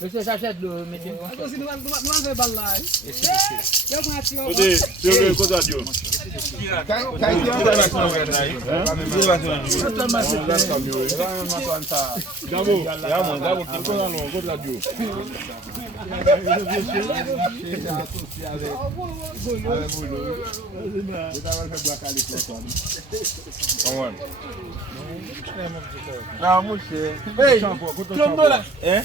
Monsieur, j'achète le Metem. Não, moche. Ei, como lá? É?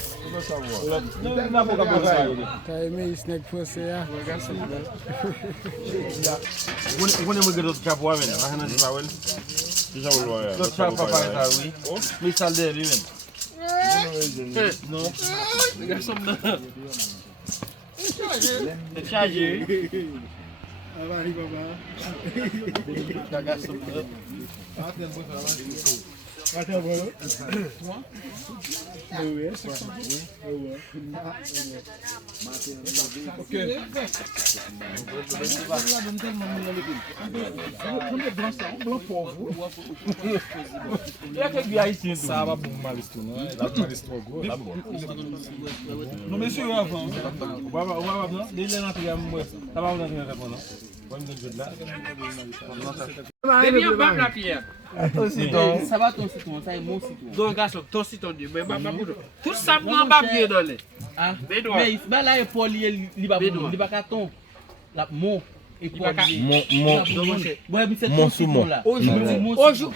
Não vou acabar. Tá meio snack pra você, ah. Quando eu me grito de chapo, amém. Mas não se vai. Já o loja. Do chapo papai tá aí. Me salde ali, vem. Não. Garçom não. Charge. Vai, babá. Garçom não. Até agora. Ok. Ça va pour mal ici, non? La maliste trop gros, là bon. Non mais sûr avant. On va non, déjà là tu as moi. Ça va on a rien répondre. Bien bas la pierre. Ça va ton citron, ça est mon citron. Donc garçon, ton citron dit mais tout ça prend pas bien dans les. Ah, mais là est pour lier li ba carton. La mon et pour Mon sous-mon.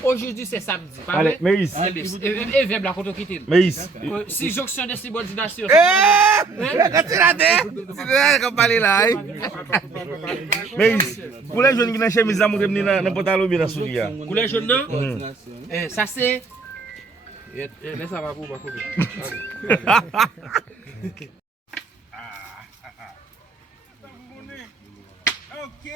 Aujourd'hui c'est samedi. Allez, Maïs. Et viens la photo quitter. Maïs. Si jonction de subordination. Maïs. Pour les jeunes qui n'ont chemise à mourir dans pantalon bien sous dia. Couleur jaune non? Ça c'est laisse ça va pour pas Ok,